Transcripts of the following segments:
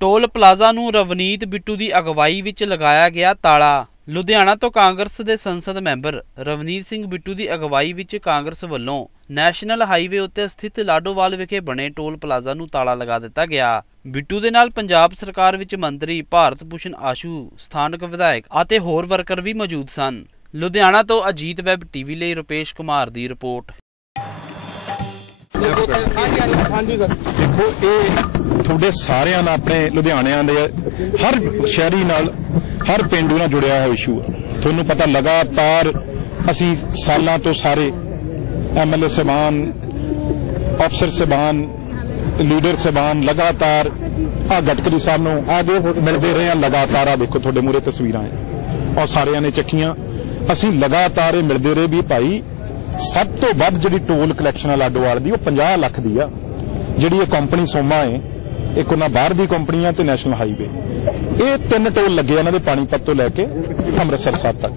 Toll plaza ਨੂੰ ਰਵਨੀਤ ਬਿੱਟੂ ਦੀ ਅਗਵਾਈ ਵਿੱਚ ਲਗਾਇਆ ਗਿਆ ਤਾਲਾ। ਲੁਧਿਆਣਾ ਤੋਂ ਕਾਂਗਰਸ ਦੇ ਸੰਸਦ ਮੈਂਬਰ ਰਵਨੀਤ ਸਿੰਘ ਬਿੱਟੂ ਦੀ ਅਗਵਾਈ ਵਿੱਚ ਕਾਂਗਰਸ ਵੱਲੋਂ ਨੈਸ਼ਨਲ ਹਾਈਵੇ ਉੱਤੇ ਸਥਿਤ ਲਾਡੋਵਾਲ ਵਿਖੇ ਬਣੇ ਟੋਲ ਪਲਾਜ਼ਾ ਨੂੰ ਤਾਲਾ ਲਗਾ ਦਿੱਤਾ ਗਿਆ। ਬਿੱਟੂ ਦੇ ਨਾਲ ਪੰਜਾਬ ਸਰਕਾਰ ਵਿੱਚ ਮੰਤਰੀ ਭਾਰਤ ਭੂਸ਼ਣ ਆਸ਼ੂ, ਸਥਾਨਕ ਵਿਧਾਇਕ ਅਤੇ ਹੋਰ ਵਰਕਰ ਵੀ ਮੌਜੂਦ ਸਨ। ਲੁਧਿਆਣਾ ਤੋਂ ਅਜੀਤ ਵੈਬ ਟੀਵੀ ਲਈ ਰੁਪੇਸ਼ ਕੁਮਾਰ ਦੀ ਰਿਪੋਰਟ। ਦੇਖੋ, ਇਹ ਤੁਹਾਡੇ ਸਾਰਿਆਂ ਨਾਲ, ਆਪਣੇ ਲੁਧਿਆਣਿਆਂ ਦੇ, ਹਰ ਸ਼ਹਿਰੀ ਨਾਲ, ਹਰ ਪਿੰਡੂ ਨਾਲ ਜੁੜਿਆ ਹੋਇਆ ਇਸ਼ੂ ਹੈ ਤੁਹਾਨੂੰ ਪਤਾ ਲਗਾਤਾਰ ਅਸੀਂ ਸਾਲਾਂ ਤੋਂ ਸਾਰੇ ਐਮਐਲਏ ਸਬਾਨ, ਅਫਸਰ ਸਬਾਨ, ਲੀਡਰ ਸਬਾਨ ਲਗਾਤਾਰ ਆ ਗਟਕਰੀ ਸਾਹਿਬ ਨੂੰ ਆ ਜੋ ਮਿਲਦੇ ਰਹੇ ਆ, ਲਗਾਤਾਰ ਆ ਦੇਖੋ ਤੁਹਾਡੇ ਮੂਰੇ ਤਸਵੀਰਾਂ ਹੈ ਔਰ ਸਾਰਿਆਂ ਨੇ ਚੱਕੀਆਂ। ਅਸੀਂ ਲਗਾਤਾਰ ਇਹ ਮਿਲਦੇ ਰਹੇ ਵੀ ਭਾਈ ਸਭ ਤੋਂ ਵੱਧ ਜਿਹੜੀ ਟੋਲ ਕਲੈਕਸ਼ਨ ਆ ਲਾਡੋਵਾਲ ਦੀ, ਉਹ 50 ਲੱਖ ਦੀ ਆ। ਜਿਹੜੀ ਇਹ ਕੰਪਨੀ ਸੋਮਾ ਹੈ ਇੱਕ ਉਹਨਾਂ ਬਾਹਰ ਦੀ ਕੰਪਨੀ ਆ ਤੇ ਨੈਸ਼ਨਲ ਹਾਈਵੇ ਇਹ ਤਿੰਨ ਟੋਲ ਲੱਗੇ ਆ ਇਹਨਾਂ ਦੇ ਪਾਣੀਪਤ ਤੋਂ ਲੈ ਕੇ ਅੰਮ੍ਰਿਤਸਰ ਸਾਹਿਬ ਤੱਕ।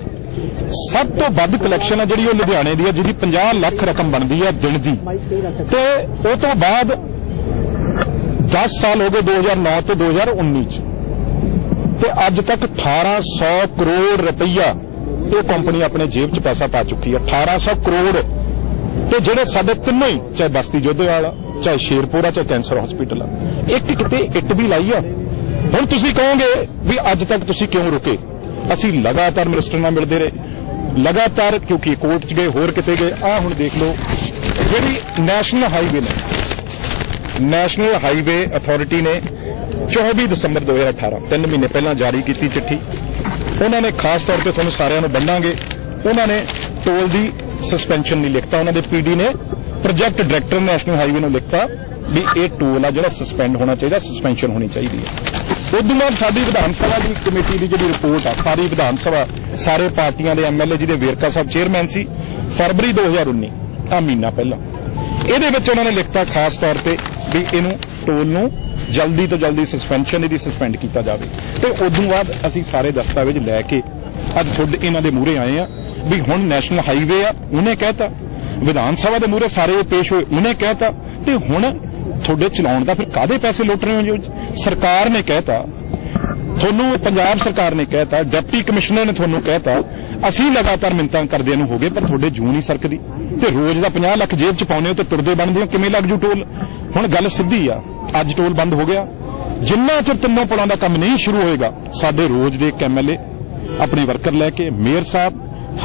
ਸਭ ਤੋਂ ਵੱਧ ਕਲੈਕਸ਼ਨ ਆ ਜਿਹੜੀ ਉਹ ਲੁਧਿਆਣੇ ਦੀ ਆ, ਜਿਹਦੀ 50 ਲੱਖ ਰਕਮ ਬਣਦੀ ਆ ਦਿਨ ਦੀ। ਤੇ ਉਹ ਤੋਂ ਬਾਅਦ 10 ਸਾਲ ਹੋ ਗਏ 2009 ਤੇ 2019 ਚ। ਤੇ ਅੱਜ ਤੱਕ 1800 ਕਰੋੜ ਰੁਪਈਆ ਉਹ ਕੰਪਨੀ ਆਪਣੇ ਜੇਬ 'ਚ ਪੈਸਾ ਪਾ ਚੁੱਕੀ ਹੈ 1800 ਕਰੋੜ। ਤੇ ਜਿਹੜੇ ਸਾਡੇ ਤਿੰਨੋਂ ਹੀ, ਚਾਹੇ ਬਸਤੀ ਜੋਧੇ ਵਾਲਾ ਚਾਹੇ ਸ਼ੇਰਪੁਰ ਆ, ਚਾਹੇ ਕੈਂਸਰ ਹਸਪੀਟਲ ਆ, ਇੱਕ ਕਿਤੇ ਇੱਟ ਵੀ ਲਾਈ ਆ। ਹੁਣ ਤੁਸੀਂ ਕਹੋਗੇ ਵੀ ਅੱਜ ਤੱਕ ਤੁਸੀਂ ਕਿਉਂ ਰੁਕੇ? ਅਸੀਂ ਲਗਾਤਾਰ ਮਿਨਿਸਟਰ ਨਾਲ ਮਿਲਦੇ ਰਹੇ, ਲਗਾਤਾਰ ਕਿਉਂਕਿ ਕੋਰਟ 'ਚ ਗਏ, ਹੋਰ ਕਿਤੇ ਗਏ ਆ ਹੁਣ ਦੇਖ ਲਓ, ਜਿਹੜੀ ਨੈਸ਼ਨਲ ਹਾਈਵੇ ਨੇ ਨੈਸ਼ਨਲ ਹਾਈਵੇ ਅਥਾਰਟੀ ਨੇ 24 ਦਸੰਬਰ 2018 ਤਿੰਨ ਮਹੀਨੇ ਪਹਿਲਾਂ ਜਾਰੀ ਕੀਤੀ ਚਿੱਠੀ। ਉਹਨਾਂ ਨੇ ਖਾਸ ਤੌਰ ਤੇ ਤੁਹਾਨੂੰ ਸਾਰਿਆਂ ਨੂੰ ਵੰਡਾਂਗੇ ਉਹਨਾਂ ਨੇ ਟੋਲ ਦੀ ਸਸਪੈਂਸ਼ਨ ਨਹੀਂ ਲਿਖਤਾ। ਉਹਨਾਂ ਦੇ ਪੀਡੀ ਨੇ ਪ੍ਰੋਜੈਕਟ ਡਾਇਰੈਕਟਰ ਨੈਸ਼ਨਲ ਹਾਈਵੇ ਨੂੰ ਲਿਖਤਾ ਵੀ ਇਹ ਟੋਲ ਆ ਜਿਹੜਾ ਸਸਪੈਂਡ ਹੋਣਾ ਚਾਹੀਦਾ ਸਸਪੈਂਸ਼ਨ ਹੋਣੀ ਚਾਹੀਦੀ ਹੈ। ਉਦੋਂ ਬਾਅਦ ਸਾਡੀ ਵਿਧਾਨ ਸਭਾ ਦੀ ਕਮੇਟੀ ਦੀ ਜਿਹੜੀ ਰਿਪੋਰਟ ਆ, ਸਾਰੀ ਵਿਧਾਨ ਸਭਾ, ਸਾਰੇ ਪਾਰਟੀਆਂ ਦੇ ਐਮਐਲਏ ਜਿਹਦੇ ਵੇਰਕਾ ਸਾਹਿਬ ਚੇਅਰਮੈਨ ਸੀ, ਫਰਵਰੀ 2019 ਆ ਮਹੀਨਾ ਪਹਿਲਾਂ। ਇਹਦੇ ਵਿੱਚ ਉਹਨਾਂ ਨੇ ਲਿਖਤਾ ਖਾਸ ਤੌਰ ਤੇ ਵੀ ਇਹਨੂੰ ਟੋਲ ਨੂੰ ਜਲਦੀ ਤੋਂ ਜਲਦੀ ਸਸਪੈਂਸ਼ਨ ਇਹਦੀ ਸਸਪੈਂਡ ਕੀਤਾ ਜਾਵੇ। ਤੇ ਉਦੋਂ ਬਾਅਦ ਅਸੀਂ ਸਾਰੇ ਦਸਤਾਵੇਜ਼ ਲੈ ਕੇ ਅੱਜ ਤੁਹਾਡੇ ਇਹਨਾਂ ਦੇ ਮੂਹਰੇ ਆਏ ਆ ਵੀ ਹੁਣ ਨੈਸ਼ਨਲ ਹਾਈਵੇ ਆ, ਉਹਨੇ ਕਹਿਤਾ। ਵਿਧਾਨ ਸਭਾ ਦੇ ਮੂਹਰੇ ਸਾਰੇ ਪੇਸ਼ ਹੋਏ, ਉਹਨੇ ਕਹਿਤਾ। ਤੇ ਹੁਣ ਤੁਹਾਡੇ ਚਲਾਉਣ ਦਾ ਫਿਰ ਕਾਦੇ ਪੈਸੇ ਲੁੱਟ ਰਹੇ ਹੋ ਜੀ? ਸਰਕਾਰ ਨੇ ਕਹਿਤਾ, ਤੁਹਾਨੂੰ ਪੰਜਾਬ ਸਰਕਾਰ ਨੇ ਕਹਿਤਾ, ਡਿਪਟੀ ਕਮਿਸ਼ਨਰ ਨੇ ਤੁਹਾਨੂੰ ਕਹਿਤਾ, ਅਸੀਂ ਲਗਾਤਾਰ ਮਿੰਤਾਂ ਕਰਦੇ ਨੂੰ ਹੋ ਗਏ, ਪਰ ਤੁਹਾਡੇ ਜੂ ਨਹੀਂ ਸਰਕਦੀ। ਤੇ ਰੋਜ਼ ਦਾ 50 ਲੱਖ ਜੇਬ ਚ ਪਾਉਨੇ ਹੋ ਤੇ ਤੁਰਦੇ ਬਣਦੇ ਹੋ, ਕਿਵੇਂ ਲੱਗ ਜੂ ਟੋਲ? ਹੁਣ ਗੱਲ ਸਿੱਧੀ ਆ। ਅੱਜ ਟੋਲ ਬੰਦ ਹੋ ਗਿਆ। ਜਿੰਨਾ ਚਿਰ ਤਿੰਨਾਂ ਪੁਲਾਂ ਦਾ ਕੰਮ ਨਹੀਂ ਸ਼ੁਰੂ ਹੋਏਗਾ, ਸਾਡੇ ਰੋਜ਼ ਦੇ ਇੱਕ ਐਮਐਲਏ ਆਪਣੇ ਵਰਕਰ ਲੈ ਕੇ, ਮੇਅਰ ਸਾਹਿਬ,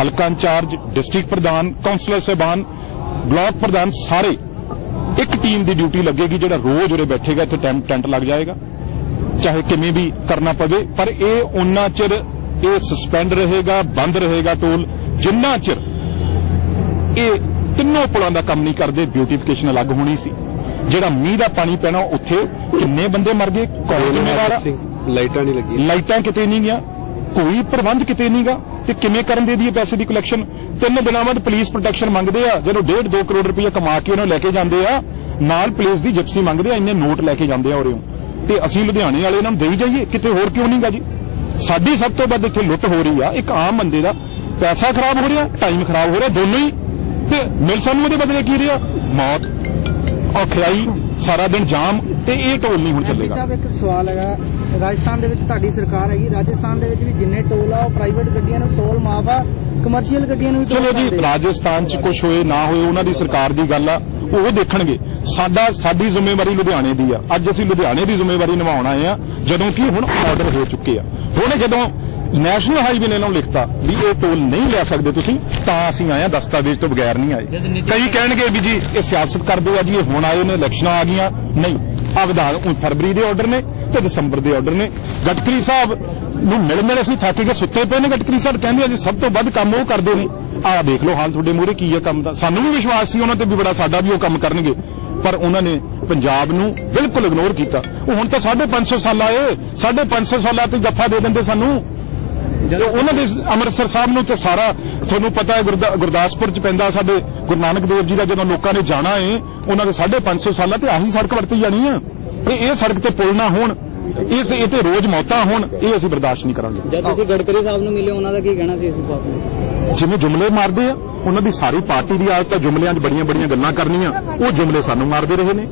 ਹਲਕਾ ਇੰਚਾਰਜ, ਡਿਸਟ੍ਰਿਕਟ ਪ੍ਰਧਾਨ ਕਾਉਂਸਲਰ ਸਾਹਿਬਾਨ, ਬਲਾਕ ਪ੍ਰਧਾਨ ਸਾਰੇ, ਇੱਕ ਟੀਮ ਦੀ ਡਿਊਟੀ ਲੱਗੇਗੀ ਜਿਹੜਾ ਰੋਜ਼ ਉਰੇ ਬੈਠੇਗਾ, ਇੱਥੇ ਟੈਂਟ ਟੈਂਟ ਲੱਗ ਜਾਏਗਾ। ਚਾਹੇ ਕਿਵੇਂ ਵੀ ਕਰਨਾ ਪਵੇ, ਪਰ ਇਹ ਉਹਨਾਂ ਚਿਰ ਇਹ ਸਸਪੈਂਡ ਰਹੇਗਾ, ਬੰਦ ਰਹੇਗਾ ਟੋਲ, ਜਿੰਨਾ ਚਿਰ ਇਹ ਤਿੰਨੋਂ ਪੁਲਾਂ ਦਾ ਕੰਮ ਨਹੀਂ ਕਰਦੇ ਬਿਊਟੀਫਿਕੇਸ਼ਨ ਅਲੱਗ ਹੋਣੀ ਸੀ। ਜਿਹੜਾ ਮੀਂਹ ਦਾ ਪਾਣੀ ਪੈਣਾ ਉੱਥੇ ਕਿੰਨੇ ਬੰਦੇ ਮਰ ਗਏ? ਕੌਣ ਜ਼ਿੰਮੇਵਾਰ ਆ? ਲਾਈਟਾਂ ਨਹੀਂ ਲੱਗੀਆਂ। ਲਾਈਟਾਂ ਕਿਤੇ ਨਹੀਂ ਗਿਆ ਕੋਈ ਪ੍ਰਬੰਧ ਕਿਤੇ ਨਹੀਂਗਾ ਤੇ ਕਿਵੇਂ ਕਰਨ ਦੇ ਦੀ ਪੈਸੇ ਦੀ ਕਲੈਕਸ਼ਨ ਤਿੰਨ ਦਿਨਾਂ ਬਾਅਦ ਪੁਲਿਸ ਪ੍ਰੋਟੈਕਸ਼ਨ ਮੰਗਦੇ ਆ। ਜਦੋਂ 1.5 2 ਕਰੋੜ ਰੁਪਏ ਕਮਾ ਕੇ ਉਹਨਾਂ ਲੈ ਕੇ ਜਾਂਦੇ ਆ ਨਾਲ ਪੁਲਿਸ ਦੀ ਜਿਪਸੀ ਮੰਗਦੇ ਆ ਇੰਨੇ ਨੋਟ ਲੈ ਕੇ ਜਾਂਦੇ ਆ ਉਰਿਓਂ ਤੇ ਅਸੀਂ ਲੁਧਿਆਣੇ ਵਾਲੇ ਇਹਨਾਂ ਨੂੰ ਦੇਈ ਜਾਈਏ? ਕਿਤੇ ਹੋਰ ਕਿਉਂ ਨਹੀਂਗਾ ਜੀ? ਸਾਡੀ ਸਭ ਤੋਂ ਵੱਧ ਇੱਥੇ ਲੁੱਟ ਹੋ ਰਹੀ ਆ। ਇੱਕ ਆਮ ਬੰਦੇ ਦਾ ਪੈਸਾ ਖਰਾਬ ਹੋ ਰਿਹਾ ਟਾਈਮ ਖਰਾਬ ਹੋ ਰਿਹਾ ਦੋਨੋਂ ਹੀ। ਤੇ ਮਿਲ ਸਾਨੂੰ ਉਹਦੇ ਬਦਲੇ ਕੀ ਰਿਹਾ? ਮੌਤ। ਔਖਿਆਈ ਸਾਰਾ ਦਿਨ ਜਾਮ ਤੇ ਇਹ ਟੋਲ ਨਹੀਂ ਹੁਣ ਚੱਲੇਗਾ। ਸਾਹਿਬ ਇੱਕ ਸਵਾਲ ਹੈਗਾ। ਰਾਜਸਥਾਨ ਦੇ ਵਿੱਚ ਤੁਹਾਡੀ ਸਰਕਾਰ ਹੈਗੀ। ਰਾਜਸਥਾਨ ਦੇ ਵਿੱਚ ਵੀ ਜਿੰਨੇ ਟੋਲ ਆ ਉਹ ਪ੍ਰਾਈਵੇਟ ਗੱਡੀਆਂ ਨੂੰ ਟੋਲ ਮਾਫ ਆ ਕਮਰਸ਼ੀਅਲ ਗੱਡੀਆਂ ਨੂੰ ਵੀ ਟੋਲ ਚਲੋ ਜੀ। ਰਾਜਸਥਾਨ 'ਚ ਕੁਝ ਹੋਏ ਨਾ ਹੋਏ ਉਹਨਾਂ ਦੀ ਸਰਕਾਰ ਦੀ ਗੱਲ ਆ। ਉਹ ਦੇਖਣਗੇ। ਸਾਡਾ ਸਾਡੀ ਜ਼ਿੰਮੇਵਾਰੀ ਲੁਧਿਆਣੇ ਦੀ ਆ। ਅੱਜ ਅਸੀਂ ਲੁਧਿਆਣੇ ਦੀ ਜ਼ਿੰਮੇਵਾਰੀ ਨਿਭਾਉਣ ਆਏ ਆ ਜਦੋਂ ਕਿ ਹੁਣ ਆਰਡਰ ਹੋ ਚੁੱਕੇ ਆ। ਹੁਣ ਜਦੋਂ ਨੈਸ਼ਨਲ ਹਾਈਵੇ ਨੇ ਇਹਨਾਂ ਨੂੰ ਲਿਖਤਾ ਵੀ ਇਹ ਟੋਲ ਨਹੀਂ ਲੈ ਸਕਦੇ ਤੁਸੀਂ ਤਾਂ ਅਸੀਂ ਆਏ ਆ ਦਸਤਾਵੇਜ਼ ਤੋਂ ਬਗੈਰ ਨਹੀਂ ਆਏ। ਕਈ ਕਹਿਣਗੇ ਵੀ ਜੀ ਇਹ ਸਿਆਸਤ ਕਰਦੇ ਆ ਜੀ ਇਹ ਹੁਣ ਆਏ ਨੇ ਇਲੈਕਸ਼ਨਾਂ ਆ ਗਈਆਂ। ਨਹੀਂ ਆ ਵਿਧਾਨ ਹੁਣ ਫਰਵਰੀ ਦੇ ਆਰਡਰ ਨੇ ਤੇ ਦਸੰਬਰ ਦੇ ਆਰਡਰ ਨੇ। ਗਟਕਰੀ ਸਾਹਿਬ ਨੂੰ ਮਿਲ ਮਿਲ ਅਸੀਂ ਥੱਕ ਕੇ ਸੁੱਤੇ ਪਏ ਨੇ। ਗਟਕਰੀ ਸਾਹਿਬ ਕਹਿੰਦੇ ਆ ਜੀ ਸਭ ਤੋਂ ਵੱਧ ਕੰਮ ਉਹ ਕਰਦੇ ਨੇ। ਆਹ ਦੇਖ ਲਓ ਹਾਲ ਤੁਹਾਡੇ ਮੂਹਰੇ ਕੀ ਹੈ ਕੰਮ ਦਾ। ਸਾਨੂੰ ਵੀ ਵਿਸ਼ਵਾਸ ਸੀ ਉਹਨਾਂ ਤੇ ਵੀ ਬੜਾ ਸਾਡਾ ਵੀ ਉਹ ਕੰਮ ਕਰਨਗੇ। ਪਰ ਉਹਨਾਂ ਨੇ ਪੰਜਾਬ ਨੂੰ ਬਿਲਕੁਲ ਇਗਨੋਰ ਕੀਤਾ। ਉਹ ਹੁਣ ਤਾਂ 550 ਸਾਲ ਆਏ। 550 ਸਾਲਾਂ ਤੇ ਜੱਫਾ ਦੇ ਦਿੰਦੇ ਸਾਨੂੰ। ਤੇ ਉਹਨਾਂ ਦੇ ਅੰਮ੍ਰਿਤਸਰ ਸਾਹਿਬ ਨੂੰ ਤੇ ਸਾਰਾ ਤੁਹਾਨੂੰ ਪਤਾ ਹੈ ਗੁਰਦਾ- ਗੁਰਦਾਸਪੁਰ ਚ ਪੈਂਦਾ ਸਾਡੇ ਗੁਰੂ ਨਾਨਕ ਦੇਵ ਜੀ ਦਾ ਜਦੋਂ ਲੋਕਾਂ ਨੇ ਜਾਣਾ ਹੈ ਉਹਨਾਂ ਦੇ 550 ਸਾਲਾਂ ਤੇ ਆਹੀ ਸੜਕ ਵਰਤੀ ਜਾਣੀ ਆ। ਤੇ ਇਹ ਸੜਕ ਤੇ ਪੁਲ ਨਾ ਹੋਣ ਇਸ ਇਹ ਤੇ ਰੋਜ਼ ਮੌਤਾਂ ਹੋਣ ਇਹ ਅਸੀਂ ਬਰਦਾਸ਼ਤ ਨਹੀਂ ਕਰਾਂਗੇ। ਜਦ ਤੁਸੀਂ ਗੜਕਰੀ ਸਾਹਿਬ ਨੂੰ ਮਿਲੇ ਉਹਨਾਂ ਦਾ ਕੀ ਕਹਿਣਾ ਸੀ ਇਸ ਨੂੰ? ਜਿਵੇਂ ਜੁਮਲੇ ਮਾਰਦੇ ਆ ਉਹਨਾਂ ਦੀ ਸਾਰੀ ਪਾਰਟੀ ਦੀ ਆਦਤ ਹੈ ਜੁਮਲਿਆਂ 'ਚ ਬੜੀਆਂ ਬੜੀਆਂ ਗੱਲਾਂ ਕਰਨੀਆਂ ਉਹ ਜੁਮਲੇ ਸਾਨੂੰ ਮਾਰਦੇ ਰਹੇ ਨੇ।